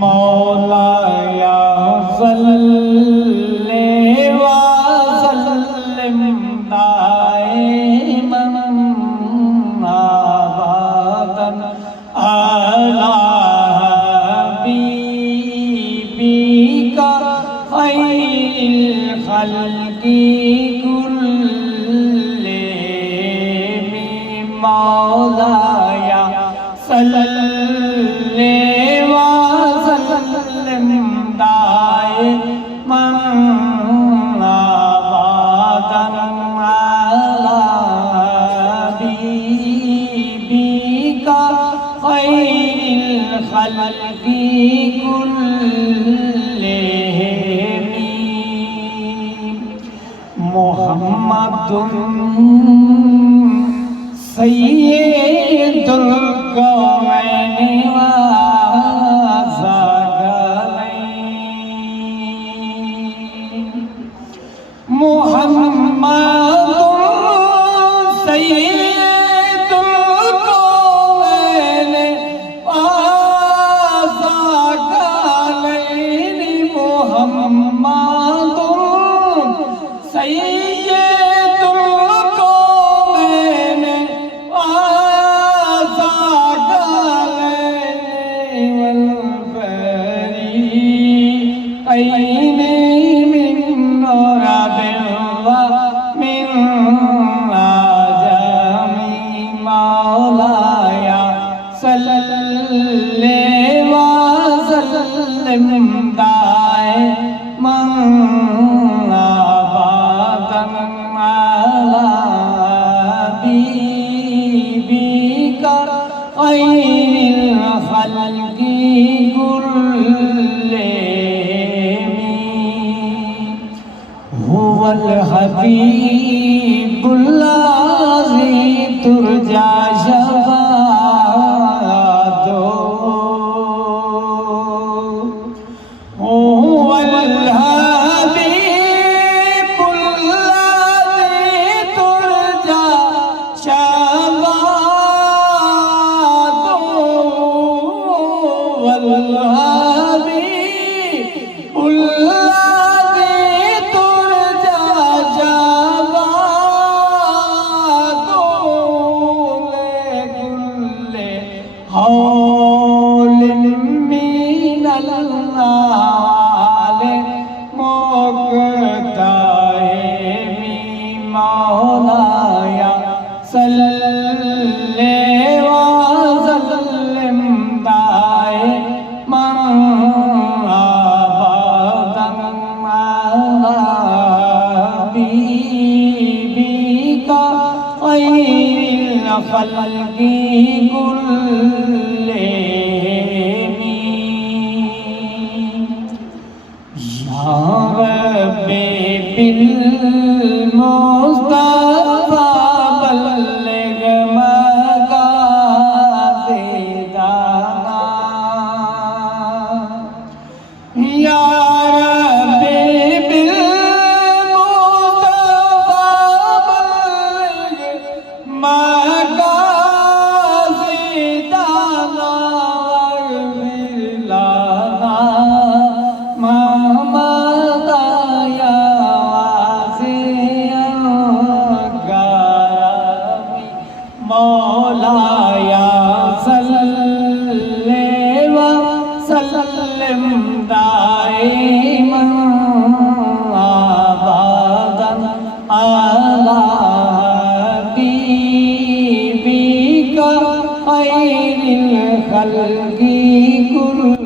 मौलाया सल्ले व सल्लिम दाइमन अबदन अला हबीबिका खैरिल खल्क़ि कुल्लिहिम मौलाया सल्ले व सल्लिम दाइमन अबदन अला हबीबिका खैरिल खल्क़ि कुल्लिहिम मुहम्मदुन सय्यिदुल कौनैनि व ज़क़लैन मुहम्मदुन सय्यिदुल कौनैनि व ज़क़लैन मुहम्मदुन सय्यिदुल कौनैनि व ज़क़लैन वल फ़रीक़ैन मिन अरबिन व मिन अजमी मौलाया सल्ले व सल्लिम दाइमन अबदन अला हबीबिका खैरिल खल्क़ि कुल्लिहिम हुवल हबीबुल्लाज़ी तुरजा शफ़ाअतुहु हुवल हबीबुल्लाज़ी तुरजा शफ़ाअतुहु हुवल हबीबुल्लाज़ी तुरजा शफ़ाअतुहु लिकुल्लि हौलिन मिनल नाल मुक़तहिम मौलाया सल्ले व सल्लिम दाइमन अबदन अला हबीबिका खैरिल खल्क़ि कुल्लिहिम या रब्बी बिल मुस्तफ़ा बल्लिग़ मक़ासिदना या रब्बी बिल मुस्तफ़ा बल्लिग़ मक़ासिदना वग़फिर लना मा मदा या वासिअल करमी मौलाया सल्ले व सल्लिम दाइमन अबदन अला हबीबिका खैरिल खल्क़ि कुल्लिहिम।